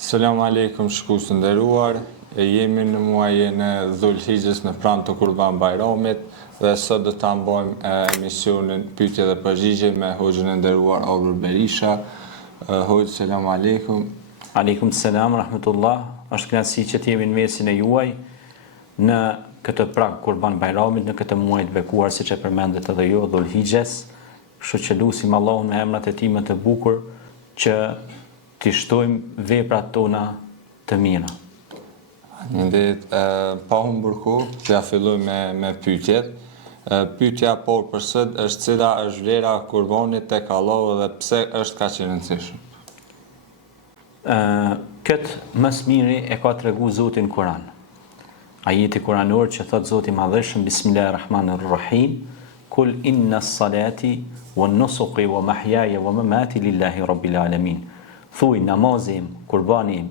Selam aleikum shikues të nderuar. Jemi në muajin e Dhulhijhes në pranë të Kurban Bayramit dhe sot do ta bëjmë emisionin pyetje dhe përgjigje me hoxhën e nderuar Albert Berisha. Hoxh, selam aleikum. Aleikum selam rahmetullah. Është kënaqësi që të jemi në mesin e juaj në këtë prag Kurban Bayramit, në këtë muaj të bekuar siç e përmendet edhe ju, Dhulhijhes. Kështu që lutim Allahun me emrat e tij më të bukur që të shtojmë veprat tona të mira. Njëndit, pa humbur kohë, t'ja fillojmë me pyetjet. Pyetja për sot është cila është vlera e kurbanit tek Allahu dhe pse është kaq e rëndësishme? Këtë më së miri e ka tregu Zoti në Kur'an. Ajeti kuranor që thot Zoti i Madhëshëm Bismillahirrahmanirrahim, Kul inna s-salati wan nusuqi wa mahyaya wa mamati lillahi rabbil alamin. Thuj, namazi im, kurbani im,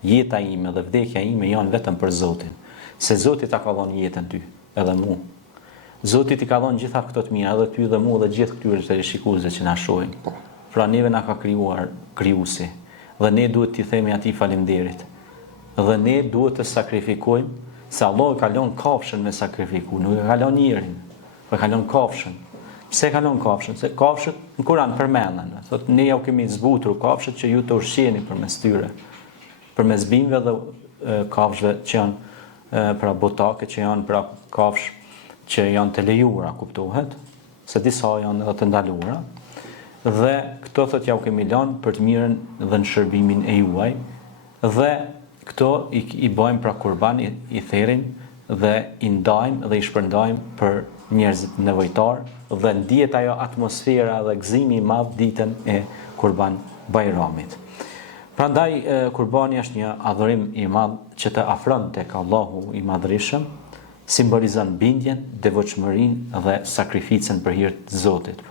jeta ime dhe vdekja ime janë vetëm për Zotin. Se Zoti ta ka dhënë jetën ty, edhe mu. Zoti ti ka dhënë gjitha këto të mira, edhe ty dhe mu dhe gjithë këtyre të shikuesve që na shohin. Pra neve na ka krijuar krijuesi, dhe ne duhet t'i themi atij faleminderit. Dhe ne duhet të sakrifikojmë, se Allah e ka lënë kafshën me sakrifiku, nuk e ka lënë njerin, po e ka lënë kafshën. Pse ka lënë kafshën? Se kafshët në Kur'an përmenden. Thotë ne ja u kemi zbutur kafshët që ju të ushqeni përmes tyre. Përmes bimëve dhe kafshëve që janë pra botake, që janë pra kafshë që janë të lejuara, kuptohet, se disa janë edhe të ndaluara. Dhe këto thotë ja u kemi lënë për të mirën dhe në shërbimin e juaj. Dhe këto i bëjmë pra kurban, i therin dhe i ndajmë dhe i shpërndajmë për njerëzit nevojtar dhe ndihet ajo atmosfera dhe gëzimi i madh ditën e Kurban Bayramit. Prandaj kurbani është një adhurim i madh që të afron tek Allahu i Madhërisëm, simbolizon bindjen, devotshmërinë dhe sakrificën për hir të Zotit.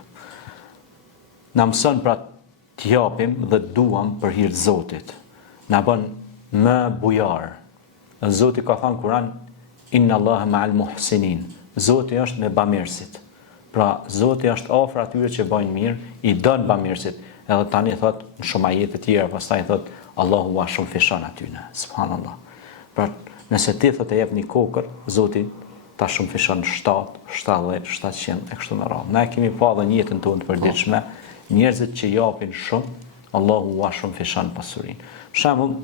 Na mëson pra të japim dhe të duam për hir të Zotit. Na bën më bujar. Zoti ka thënë Kur'an, Inna Allaha ma'al muhsinin. Zoti është me bamirësit. Pra, Zoti është afër atyre që bajnë mirë, i don bamirësit. Edhe tani thot në shumë ajete të tjera, pastaj thot Allahu wa shumë fishon atyne. Subhanallah. Pra, nëse ti thot e jep një kokër, Zoti ta shumë fishon 7, 70, 700 e kështu me radhë. Ne kemi pa dhe një jetën tonë të përditshme, njerëzit që japin shumë, Allahu wa shumë fishon pasurinë. Për shembull,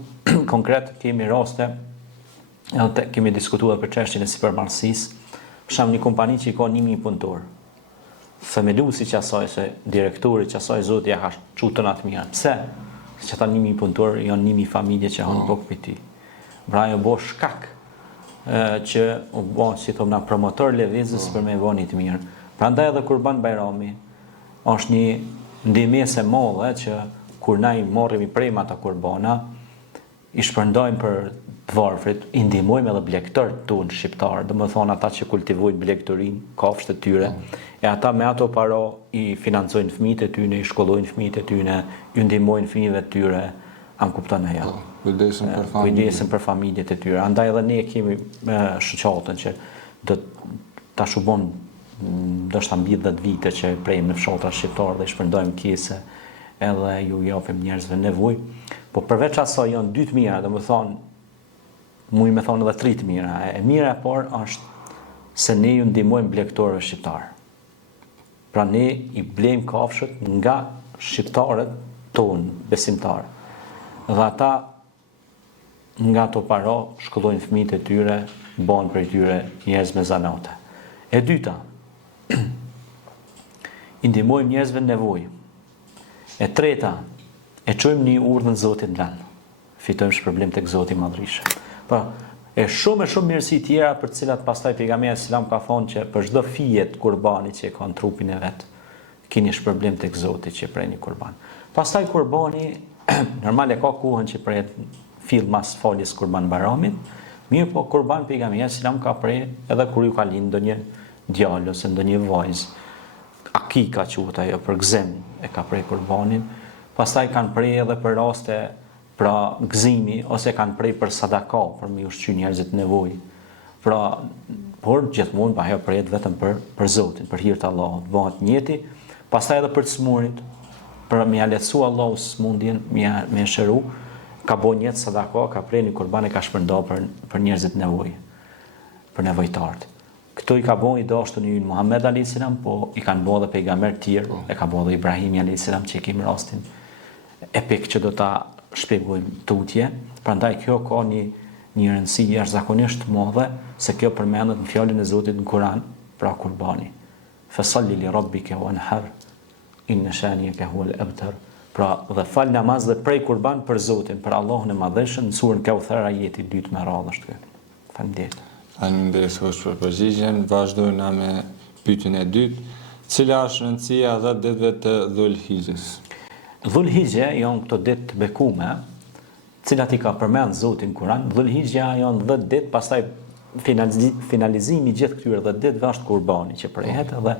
konkret kemi raste, edhe kemi diskutuar për çështjen e sipërmarrësisë. Për shembull, një kompani që i ka 1000 punëtor. Themeluesi që asaj, se direktori që asaj Zoti ja ka çutën atë mirë. Pse? Se ata 1000 punëtor janë 1000 familje që hanë tokë për ti. Pra ajo bo shkak që u bë, si thon na, promotor lëvizjes për me vënë të mirë. Prandaj edhe Kurban Bayrami është një ndihmëse e madhe që kur na i morrim i prejmë ata kurbana, i shpërndajmë për të varfrit, i ndihmojmë edhe blegtërët tonë shqiptarë, domethënë ata që kultivojnë blegtërinë, kafshët e tyre, e ata me ato para i financojnë fëmijët e tyre, i shkollojnë fëmijët e tyre, i ndihmojnë fëmijëve të tyre, am kupton ajo. Kujdesen për familjet e tyre. Andaj edhe ne kemi shoqatën që do ta shubon ndoshta mbi 10 vite që prejmë në fshatra shqiptare dhe i shpërndajmë kese edhe ju japim njerëzve nevojë. Po përveç asaj janë 2 të mira, domethënë muj me thonë edhe 3 të mira. E mira e parë është se ne ju ndihmojmë blegtorëve shqiptarë. Pra ne i blejmë kafshët nga shqiptarët tonë, besimtarë. Dhe ata nga ato para shkollojnë fëmijët e tyre, bën për tyre njerëz me zanate. E dyta, i ndihmojmë njerëzve në nevojë. E treta, e çojmë në urdhën e Zotit lan. Fitojmë shpërblim tek Zoti i Madhërisëm. Po, e shumë mirësi tjera për të cilat pastaj pejgamberi selam ka thonë që për çdo fije të kurbanit që e ka në trupin e vet, keni shpërblim tek Zoti që preni kurban. Pastaj kurbani normal e ka kohën që prehet fill mas faljes Kurban Bayramit, mirë po kurban pejgamberi selam ka prej edhe kur ju ka lind ndonjë djalë ose ndonjë vajzë. Akika quhet ajo, për gëzim e ka prej kurbanin. Pastaj kanë prej edhe për raste pra gëzimi, ose kanë prej për sadaka, për me ushqy njerëzit nevojë. Pra, por gjithmonë ajo prehet vetëm për Zotin, për hir të Allahut, bëhet njëti, pastaj edhe për të smurit, për me ia lehtësua Allahu smundjen, me shëru, ka bo një sadaka, ka prej një kurban e ka shpërnda për njerëzit nevojë, për nevojtarët. Këto i ka bo i dashur një Muhammed a.s. Po i kanë bo dhe pejgamber tjerë, e ka bo dhe Ibrahimi a.s. që i kemi rastin epik që do ta shpjegojmë tutje. Prandaj kjo ka një rëndësi jashtëzakonisht të madhe, se kjo përmendet në fjalën e Zotit në Kur'an, pra kurbani. Fasalli li rabbika wanhar inna shaniyaka huwal abtar. Pra dhe fal namaz dhe prej kurban për Zotin, për Allahun e Madhëshëm, në surën Kauthar ajeti 2 me radhë është kjo. Faleminderit. Faleminderit hoç për përgjigjen. Vazhdojmë me pyetjen e dytë. Cila është rëndësia 10 ditëve të Dhul-Hijhes? Dhul-Hijja janë këto ditë të bekuara, cilat i ka përmend Zoti në Kur'an. Dhul-Hijja janë 10 ditë, pastaj finalizimi i gjithë këtyre 10 ditëve është kurbani që prehet dhe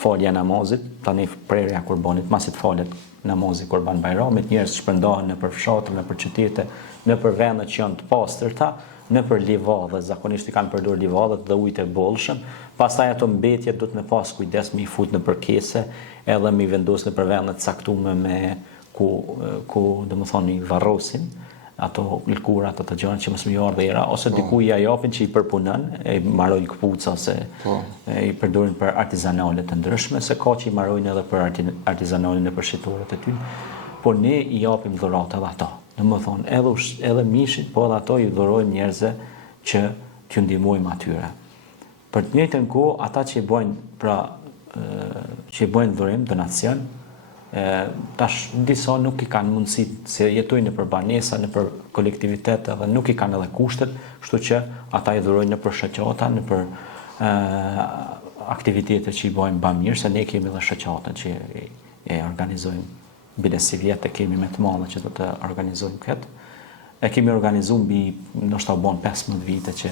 falja namazit, tani prerja kurbanit, masi të falet namazi kurban bajramit, njerëz shpërndahen nëpër fshatra, nëpër qytete, nëpër vende që janë të pastërta, nëpër livadhe, zakonisht i kanë përdorur livadhet dhe ujit e bollshëm. Pastaj ato mbetjet duhet me pas kujdes me i fut nëpër kese, edhe me i vendos nëpër vende të caktuara me ku domethënë i varrosin ato lkurat, ato gjëra që mos më ardhe era, ose diku i japin që i përpunon, e marrojnë këpuca ose i përdorin për artizanale të ndryshme, se ka që i marrojnë edhe për artizanale në përshitoret e tyre. Por ne i japim dhurat edhe ato. Domethënë edhe mishit, po edhe ato i dhurojmë njerëzve që t'ju ndihmojmë atyre. Për të njëjtën kohë, ata që i bojnë dhurim, donacion, tash disa nuk i kanë mundësi se jetojnë nëpër banesa, nëpër kolektivitete dhe nuk i kanë edhe kushtet, kështu që ata i dhurojnë nëpër shoqata, nëpër aktivitete që i bëjmë bamirë, se ne kemi edhe shoqatën që e organizojmë bile si vjetë, kemi me të madhe që do të organizojmë këtë. E kemi organizuar mbi ndoshta u bën 15 vite që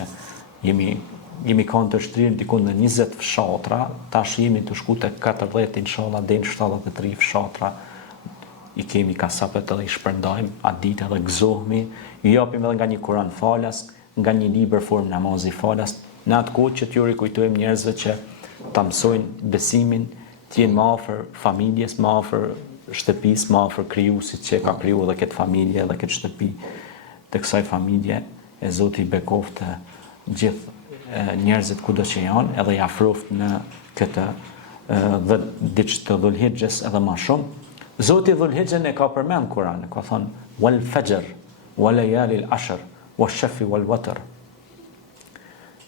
jemi kanë të shtrirë diku në 20 fshatra, tash jemi të shku të 40, inshallah, dhe në 73 fshatra, i kemi kasapet edhe i shpërndajmë, atë ditë edhe gëzohemi, i japim edhe nga një Kur'an falas, nga një libër formë namazi falas, në atë kohë që t'ju rikujtojmë njerëzve që ta mësojnë besimin, t'jenë më afër familjes, më afër shtëpisë, më afër krijuesit që ka kriju edhe këtë familje, edhe këtë shtëpi të kësaj familje, e Zoti i bekoftë gjithë njerëzit kudo që janë, edhe i afroft në këtë dhe ditë të Dhul-Hijhes edhe më shumë. Zoti Dhul-Hijhen e ka përmend Kur'an, ka thënë wal fajr wa layali al-ashr wash-shafi wal-watr.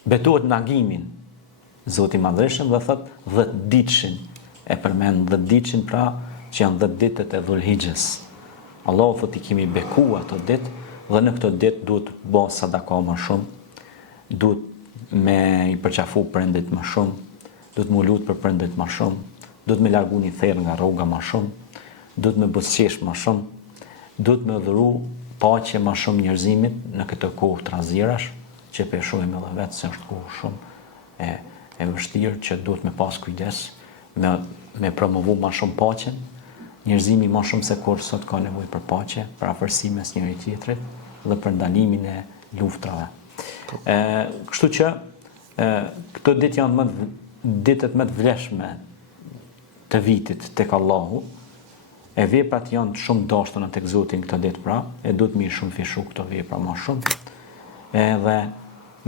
Betohet nagimin Zoti i Madhëshëm dhe thot 10 ditëshin, e përmend 10 ditëshin, pra që janë 10 ditët e Dhul-Hijhes. Allahu thot i kemi beku ato ditë dhe në këto ditë duhet të bëj sadaka më shumë, duhet me i përqafu prindit më shumë, duhet me lut për prindit më shumë, duhet me largu një therr nga rruga më shumë, duhet me buzëqesh më shumë, duhet me dhuru paqe më shumë njerëzimit në këtë kohë trazirash, që pe shohim edhe vetë se është kohë shumë e vështirë, që duhet me pas kujdes, me promovu më shumë paqen, njerëzimi më shumë se kur sot ka nevojë për paqe, për afërsi mes njëri tjetrit dhe për ndalimin e luftrave. Kështu që këto ditë janë ditët më të vlefshme të vitit tek Allahu, e veprat janë shumë dashtuna tek Zoti në këtë ditë, pra, e duhet më shumë fishu këto vepra më shumë. Edhe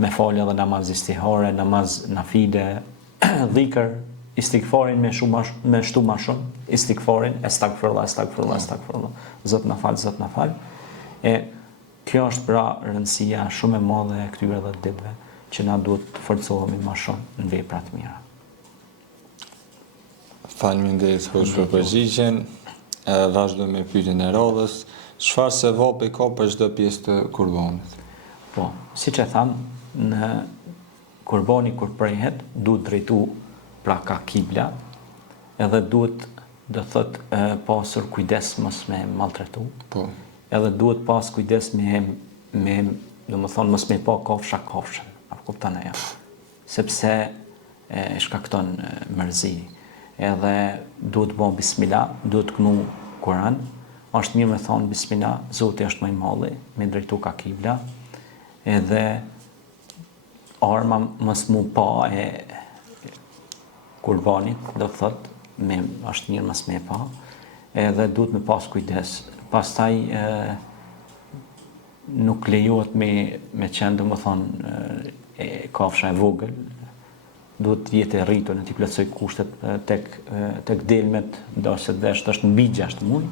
me falë edhe namaz istihare, namaz nafile, dhikr, istighfarin me shtu më shumë, istighfarin, estagfirullah, Zot na fal. E kjo është pra rëndësia shumë e madhe e këtyre 10 ditëve, që na duhet të forcohemi më shumë në vepra të mira. Faleminderit për përgjigjen. Vazhdojmë me pyetjen e radhës. Çfarë sevapi ka për çdo pjesë të kurbanit? Po, siç e tham, në kurbani kur prehet, duhet drejtu pra ka kibla, edhe duhet, do thot, pasur kujdes mos me maltretu. Po. Edhe duhet pas kujdes me domethënë mos me pa kafshën, apo kupton ajo. Sepse e shkakton mërzi. Edhe duhet të bëj bismillah, duhet të kënu Kur'an, është mirë me thonë bismillah, Zoti është më i madhi, me drejtu ka kibla, edhe arma mos mu pa e kurbanit, do të thot, është mirë mos me pa, edhe duhet me pas kujdes. Pastaj nuk lejohet me qenë domethënë kafsha e vogël, duhet të jetë e rritur në të plotësoj kushtet tek delmet, ndosht është mbi 6 muaj.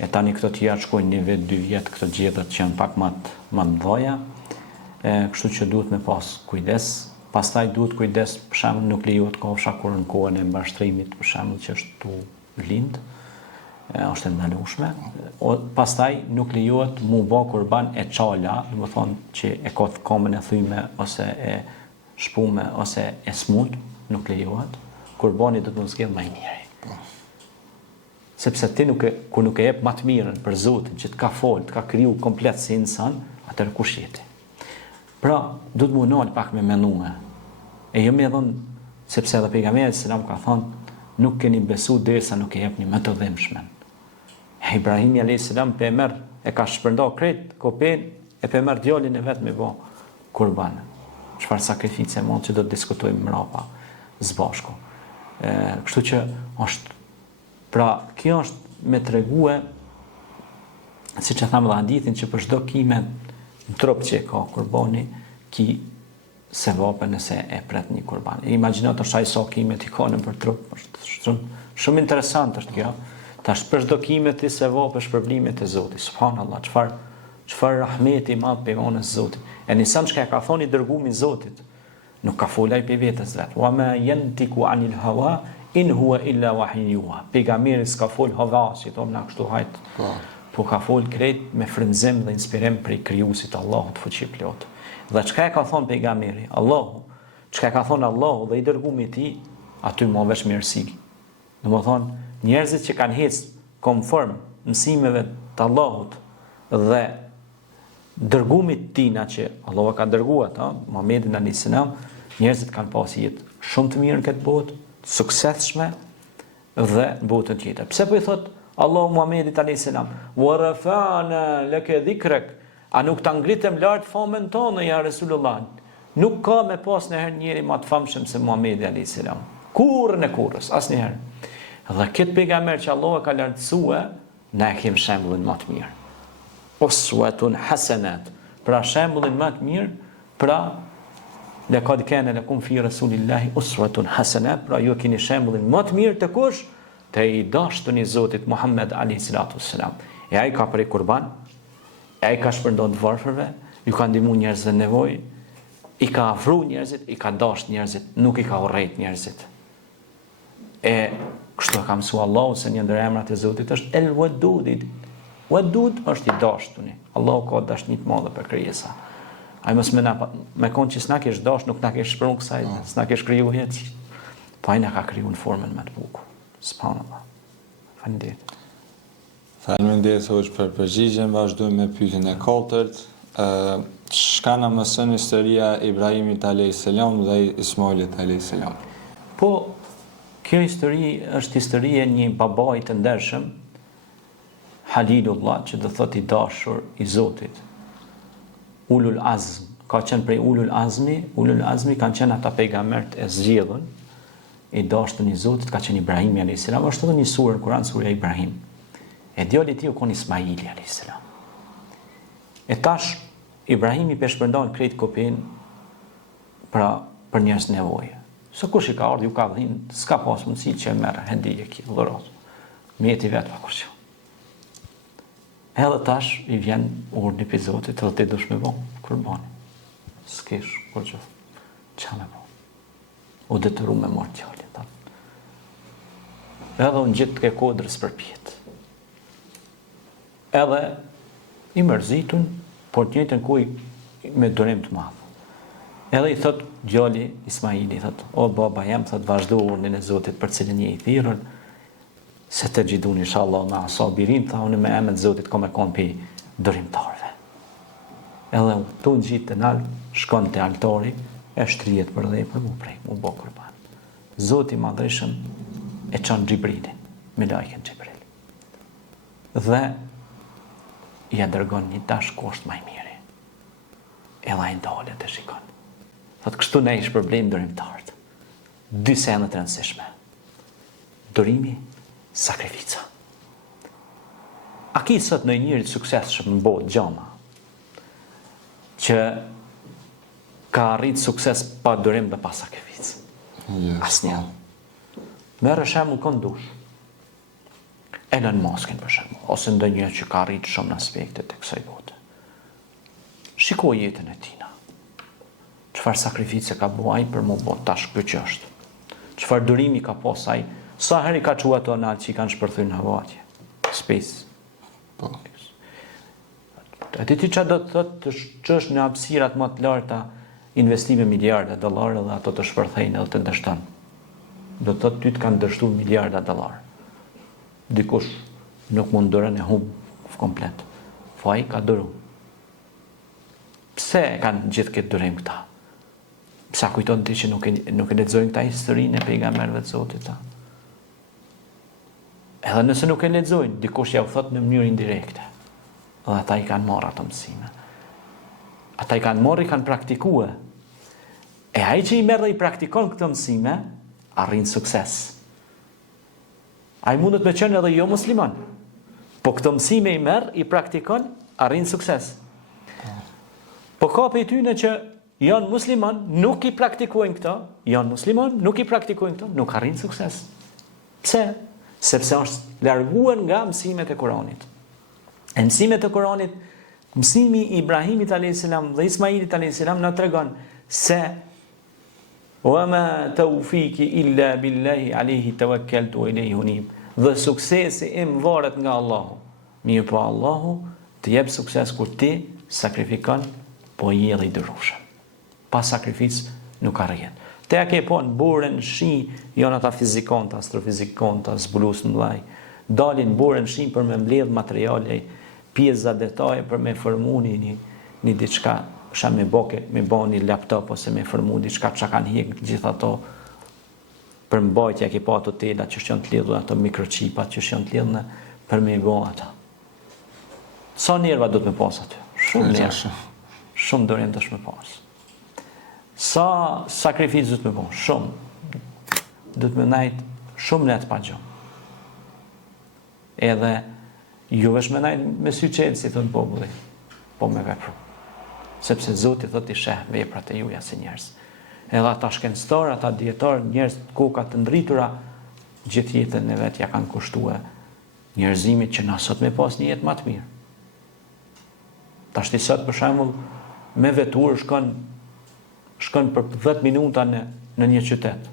E tani këto tjerë shkojnë 1 vit, 2 vjet, këto gjethet që janë pak më të mëdha. Kështu që duhet me pas kujdes. Pastaj duhet kujdes, për shembull, nuk lejohet kafsha kur në kohën e mbashtrimit, për shembull, që është tu lind, është e ndalueshme. Pastaj nuk lejohet mu bë kurban e çala, domethënë që e ka kamën e thyme ose e shpume ose e smut, nuk lejohet. Kurbani do të mos zgjedh më i miri. Sepse ti kur nuk e jep më të mirën për Zotin që të ka fol, të ka kriju komplet si insan, atëherë kush jeti? Pra, du të munal pak me menue. E jo me dhënë, sepse edhe pejgamberi selam ka thonë, nuk keni besu derisa nuk e jepni më të dhimbshmen. Ibrahimi alayhis salam e ka shpërnda krejt kopen, e merr djalin e vet me bë kurban. Çfarë sakrifice mund që do të diskutojmë mrapa së bashku. Kështu që është, pra kjo është me tregue, siç e tham dhe hadithin, që për çdo kime në trup që e ka kurbani, ki se vape nëse e pret një kurban. Imagjino të shaj sa kime t'i ka në për trup, është shumë interesant është kjo. Tash për çdo kime ti se vape shpërblimet e Zotit. Subhanallahu, çfarë rahmeti i madh pejgamberit Zotit. E nisam çka ka thonë i dërguami i Zotit. Nuk ka folaj për vetes vet. Wa ma yantiku anil hawa in huwa illa wahyun yuha. Pejgamberi s'ka fol hava, si thon na kështu hajt. Po ka fol krejt me frymëzim dhe inspirim prej krijuesit Allahut fuqiplot. Dhe çka e ka thon pejgamberi? Allahu, çka ka thon Allahu dhe i dërguami i tij, aty më vesh mirësi. Domethënë, njerëzit që kanë hec konform mësimeve të Allahut dhe dërgumit tina që Allah ka dërguar ata, Muhamedit alayhis salam, njerëzit kanë pasur jetë shumë të mirë në këtë botë, suksesshme dhe në botën tjetër. Pse po i thot Allahu Muhamedit alayhis salam, "Wa rafa'na laka dhikrak", a nuk ta ngritëm lart famën tonë ja Resulullah. Nuk ka me pas ndonjëherë njëri më të famshëm se Muhamedi alayhis salam. Kurrën e kurrës, asnjëherë. Dhe këtë pejgamber që Allah ka lartësua, na e kem shembullin më të mirë. Uswatun hasanat. Pra shembullin më të mirë, pra laqad kana lakum fi rasulillahi uswatun hasanat, pra ju keni shembullin më të mirë të kush? Të i dashtun i Zotit Muhammed alayhi salatu wassalam. E ai ka prej kurban, e ai ka shpërndon të varfërve, ju ka ndihmu njerëzve në nevojë, i ka afru njerëzit, i ka dasht njerëzit, nuk i ka urrejt njerëzit. E kështu e ka mësua Allahu se një ndër emrat e Zotit është El Wadud. Wadud është i dashtuni. Allahu ka dashni të madhe për krijesa. Ai mos me kon që s'na kesh dash, nuk na kesh shprehur kësaj, s'na kesh kriju hiç. Po ai na ka kriju në formën më të bukur. Subhanallah. Faleminderit. Faleminderit hoq për përgjigjen, vazhdojmë me pyetjen e katërt. Çka na mëson historia e Ibrahimit alayhis salam dhe Ismailit alayhis salam? Po, kjo histori është historia e një babai të ndershëm, Halilullah, që do thotë i dashur i Zotit. Ulul Azm, ka qenë prej Ulul Azmi kanë qenë ata pejgambert e zgjedhur, i dashur i Zotit, ka qenë Ibrahimi alayhis salam, është edhe një surë në Kur'an, surja Ibrahim. E djali i tij u kon Ismaili alayhis salam. E tash Ibrahimi peshpërndon krejt kopin për njerëz nevojë. Se kush i ka ardhur, ju ka dhënë, s'ka pas mundësi që merr hendije ki dhurat. Mjeti vet pa kurrë. Edhe tash i vjen urdhri i Zotit, edhe ti dush me bë kurban. S'kesh kurrë. Ç'a me bë? U detyru me marr djalin. Edhe unë gjithë ke kodrës përpjet. Edhe i mërzitun, por të njëjtën kuj me durim të madh. Edhe i thot djali Ismaili, thot, o baba jam, thot, vazhdo urdhrin e Zotit për cilin je i thirrur, se të gjithun inshallah me asabirin, tha unë me emrin e Zotit kam e kon pi durimtarve. Edhe tu në gjitë të nalë, shkon të altari, e shtrijet për dhe për mu prej, mu bo kurban. Zoti madhreshëm e çon Xhibrilin, me lajken Xhibril. Dhe ja dërgon një dash kusht më i miri. Edhe ai ndalet e shikon. Thot kështu ne ish problem durimtarët. Dy sene të rëndësishme. Durimi, sakrifica. A ki sot në njëri suksesshëm në botë gjama? që ka arrit sukses pa durim dhe pa sakrificë. Asnjë. Merë shembull këndush. Elon Muskin për shembull, ose ndonjë që ka arrit shumë në aspekte të kësaj bote. Shikoj jetën e tina. Çfarë sakrifice ka buaj për më bot tash kjo që është. Çfarë durimi ka pas ai, sa herë ka çuar ato nalt që i kanë shpërthyer në hava atje. Space. Po. A ti çfarë do të thotë që është në hapësirat më të larta investime miliarda dollarë dhe ato të shpërthejnë edhe të dështon. Do të thotë ty të kanë dështuar miliarda dollarë. Dikush nuk mund dorën e humb komplet. Po ai ka dëru. Pse kanë gjithë këtë durim këta? Pse kujton ti që nuk e lexojnë këta historinë e pejgamberëve të Zotit ta? Edhe nëse nuk e lexojnë, dikush ja u thot në mënyrë indirekte. Dhe ata i kanë marrë ato mësime. Ata i kanë marrë, i kanë praktikuar. E ai që i merr dhe i praktikon këto mësime, arrin sukses. Ai mundet me qenë edhe jo musliman. Po këto mësime i merr, i praktikon, arrin sukses. Po ka për tyne që janë musliman, nuk i praktikojnë këto, janë musliman, nuk i praktikojnë këto, nuk arrin sukses. Pse? Sepse është larguar nga mësimet e Kuranit. E mësimet e Kuranit, mësimi i Ibrahimit a.s. dhe Ismailit a.s. na tregon se wa ma tawfiki illa billahi alayhi tawakkaltu wa ilayhi unib. Dhe suksesi im varet nga Allahu. Mirë po Allahu të jep sukses kur ti sakrifikon, po i edhe i dërushëm. Pa sakrificë nuk arrin. Te a ke po në burën shi, janë ata fizikonta, astrofizikonta, zbulus në dhaj, dalin burën shi për me mbledh materiale, pjesa detaje për me formu një diçka, shë me bo një laptop ose me formu diçka që kanë hik gjithë ato për mbajtja ke po ato tela që janë të lidhur, ato mikrochipat që janë të lidhur për me bo ata. Sa nerva do të me pas aty? Shumë nerva. Shumë dorim të shme pas. Sa sakrificë do të me po? Shumë. Do të me najtë shumë net pa gjumë. Edhe ju vesh me najtë me sy qenë, si thënë populli, po me vepru. Sepse Zoti thot i sheh veprat e juja si njerëz. Edhe ata shkencëtar, ata dietar, njerëz koka të ndritura, gjithë jetën e vet ja kanë kushtuar njerëzimit që na sot me pas një jetë më të mirë. Tash ti sot për shembull me veturë shkon për 10 minuta në një qytet.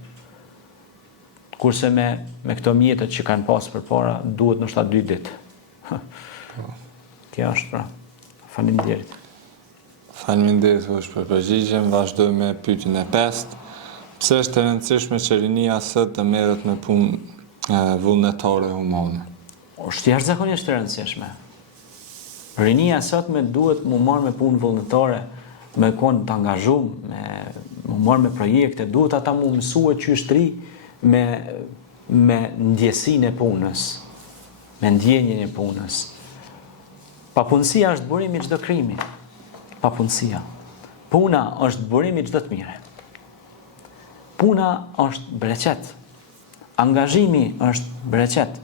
Kurse me këto mjetet që kanë pas përpara duhet ndoshta 2 ditë. Kjo është pra. Faleminderit. Faleminderit për përgjigjen, vazhdoj me pyetjen e 5. Pse është e rëndësishme që rinia sot të merret me punë vullnetare humane? Është jashtëzakonisht e rëndësishme. Rinia sot me duhet mu marrë me punë vullnetare, me konë të angazhum, mu marrë me projekte, duhet ata mu mësue qyshtri me ndjesin e punës, me ndjenjën e punës. Papunësia është burimi çdo krimi. Papunësia. Puna është burimi çdo të mire. Puna është bereqet. Angazhimi është bereqet.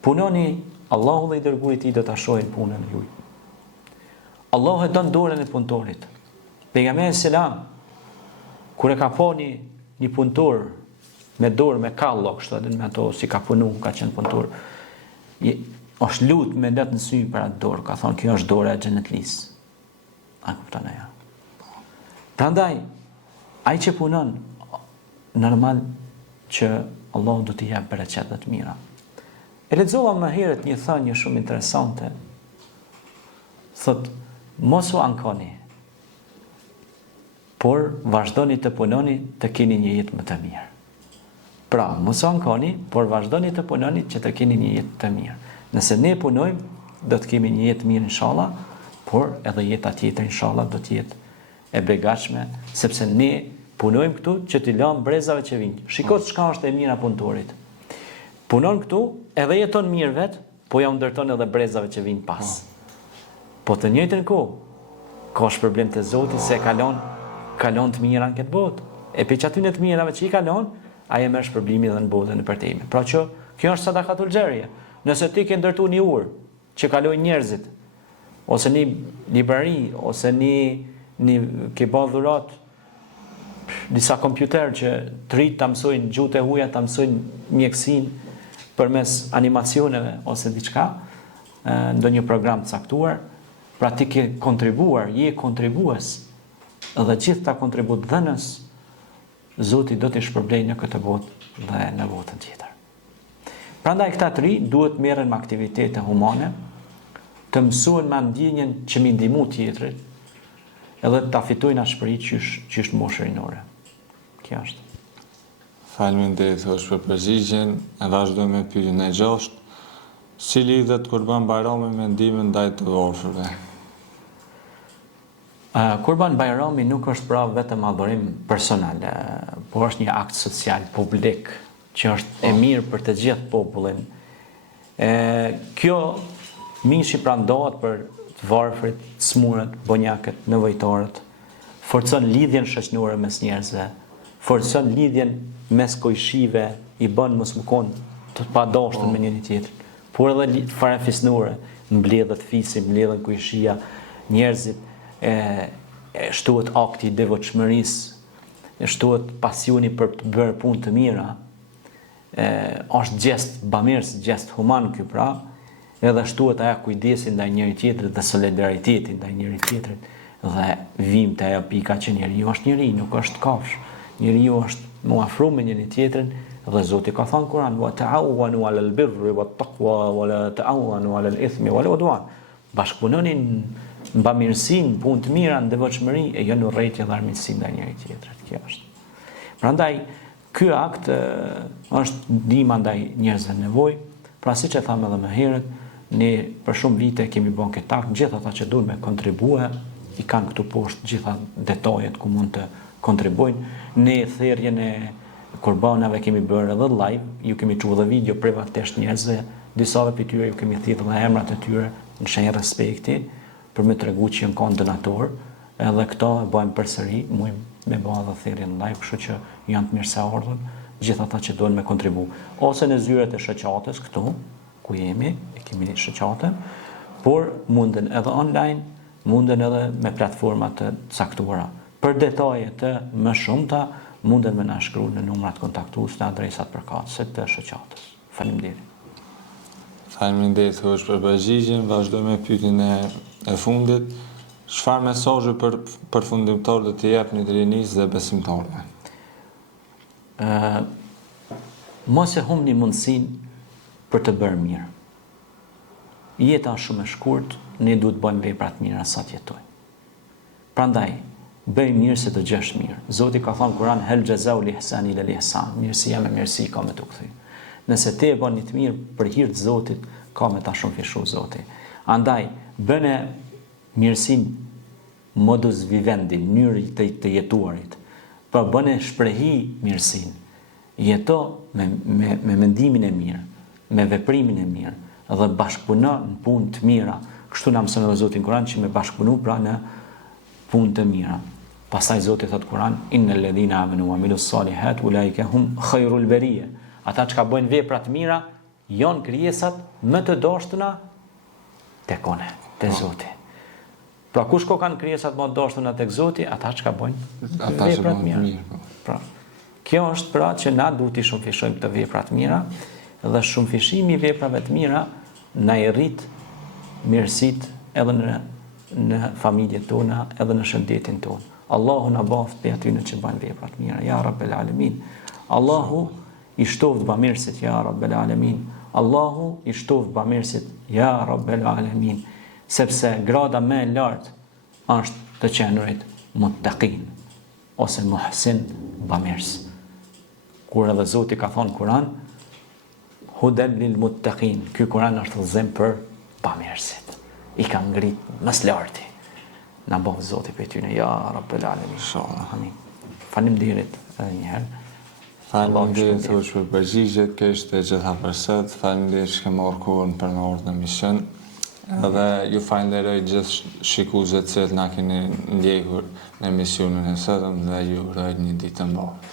Punoni, Allahu dhe i dërguari i tij do ta shohin punën e juaj. Allahu e don dorën e punëtorit. Pejgamberi selam kur e ka po një punëtor me dorë me kallo, kështu edhe me ato si ka punu, ka qenë punëtor. Është lut me let në sy për atë dorë, ka thonë kjo është dora e xhenetlis. A kupton ajo? Prandaj ai që punon normal që Allahu do t'i jap bereqet dhe të mira. E lexova më herët një thënie shumë interesante. Thot, mos u ankoni, por vazhdoni të punoni të keni një jetë më të mirë. Pra, mos u ankoni, por vazhdoni të punoni që të keni një jetë të mirë. Nëse ne punojmë, do të kemi një jetë mirë inshallah, por edhe jeta tjetër inshallah do të jetë e begatshme, sepse ne punojmë këtu që t'i lëm brezave që vinë. Shikoj çka është e mira punëtorit. Punon këtu, edhe jeton mirë vet, po ja ndërton edhe brezave që vinë pas. Po të njëjtën kohë, ka shpërblim të Zotit se kalon të mira në këtë botë. E pe që aty në të mirave që i kalon, ai e merr shpërblimin edhe në botën e përtejme. Pra që kjo është sadakatul xharia. Nëse ti ke ndërtuar një urë që kalojnë njerëzit, ose një librari, ose ke ba dhurat disa kompjuter që të rritë ta mësojnë gjuhët e huaja, ta mësojnë mjekësinë përmes animacioneve ose diçka, ndonjë program të caktuar, pra ti ke kontribuar, je kontribues, dhe gjithë ta kontribut dhënës, Zoti do t'i shpërblej në këtë botë dhe në botën tjetër. Prandaj këta të ri duhet merren me aktivitete humane, të mësohen me ndjenjen që mi ndihmu tjetrit, edhe ta fitojnë ashpëritë që është moshë rinore. Kjo është. Faleminderit hoxh për përgjigjen. Vazhdojmë me pyetjen e 6. Si lidhet Kurban Bajrami me ndihmën ndaj të varfërve? Kurban Bajrami nuk është pra vetëm adhurim personal, por është një akt social, publik, që është e mirë për të gjithë popullin. Kjo mishi prandohet për të varfrit, smurët, bonjakët, nevojtarët, forcon lidhjen shoqërore mes njerëzve, forcon lidhjen mes kojshive, i bën mos më konë të padashtën me njëri tjetrin, por edhe fare fisnore, mbledhet fisi, mbledhen kojshia, njerëzit, shtohet akti i devotshmërisë, shtohet pasioni për të bërë punë të mira, është gjest bamirës, gjest human ky pra, edhe shtohet ajo kujdesi ndaj njëri tjetrit dhe solidariteti ndaj njëri tjetrit, dhe vim të ajo pika që njeriu është njeri, nuk është kafsh. Njeriu është më afru me njëri tjetrin, dhe Zoti ka thënë Kur'an: "Wa ta'awanu 'alal birri wat taqwa wa la ta'awanu 'alal ithmi wal 'udwan." Bashkëpunoni në bamirësinë, punë të mira, në devotshmëri, e jo në urrëtie dhe armiqësi ndaj njëri tjetrit. Kjo është. Prandaj ky akt është ndihma ndaj njerëzve në nevojë. Pra siç e thamë edhe më herët, ne për shumë vite kemi bën këtë akt, gjithë ata që duan me kontribue, i kanë këtu poshtë gjitha detajet ku mund të kontribojnë. Ne thërrjen e kurbanave kemi bërë edhe live, ju kemi çuar edhe video privatisht njerëzve, disave për tyre ju kemi thirrë edhe emrat e tyre në shenjë respekti, për me tregu që janë kanë donator, edhe këto e bëjmë përsëri, mujmë me bë edhe thirrjen live, kështu që janë të mirë se ardhën gjithë ata që duan me kontribu. Ose në zyret e shoqatës këtu, ku jemi, e kemi një shoqatë, por munden edhe online, munden edhe me platforma të caktuara. Për detaje të më shumta, munden me na shkruaj në numrat kontaktues në adresat përkatëse të shoqatës. Faleminderit. Faleminderit hoxh për përgjigjen. Vazhdojmë me pyetjen e fundit. Çfarë mesazhi për përfundimtar do t'i japni të rinisë dhe besimtarëve? Mos e humni mundësinë për të bërë mirë. Jeta është shumë e shkurtë, ne duhet të bëjmë vepra të mira sa të jetojmë. Prandaj, bëj mirë se të gjesh mirë. Zoti ka thënë Kur'an: "Hel jazau li ihsani ila ihsan." Mirësia me mirësi ka me të kthyer. Nëse ti e bën një të mirë për hir të Zotit, ka me ta shumëfishu Zoti. Andaj, bëne mirësinë modus vivendi, mënyrë të jetuarit. Pra bëne shprehi mirësinë. Jeto me mendimin e mirë, me veprimin e mirë, dhe bashkëpuno në punë të mira. Kështu na mëson edhe Zoti në Kur'an që me bashkëpunu pra në punë të mira. Pastaj Zoti thot Kur'an: "Innal ladhina amanu wa amilus salihat ulaika hum khairul bariyah." Ata që ka bëjnë vepra të mira, janë krijesat më të dashtuna tek one, te Zoti. Pra kush ko kanë krijesat më të dashtuna tek Zoti, ata që ka bëjnë vepra të mira. Pra, kjo është pra që na duhet i shumëfishojmë të vepra të mira, dhe shumëfishimi i veprave të mira na i rrit mirësitë edhe në familjet tona, edhe në shëndetin tonë. Allahu na baft për atyre që bëjnë vepra të mira, ja Rabbel Alamin. Allahu i shtoft bamirësit, ja Rabbel Alamin. Allahu i shtoft bamirësit, ja Rabbel Alamin. Sepse grada më e lartë është të qenurit muttaqin, ose muhsin, bamirës. Kur edhe Zoti ka thonë Kur'an: "Hudan lil muttaqin." Ky Kur'an është udhëzim për bamirësit. I ka ngrit më larti. Na bëj Zoti për ty, ja Rabbel Alamin. Amin. Faleminderit edhe një herë. Faleminderit hoxh për përgjigjet, kjo ishte gjitha për sot. Faleminderit që kemi marrë kohën për në ardhur në emision. Edhe ju falenderoj gjithë shikuesët që na keni ndjekur në emisionin e sotëm dhe ju uroj një ditë të mbarë.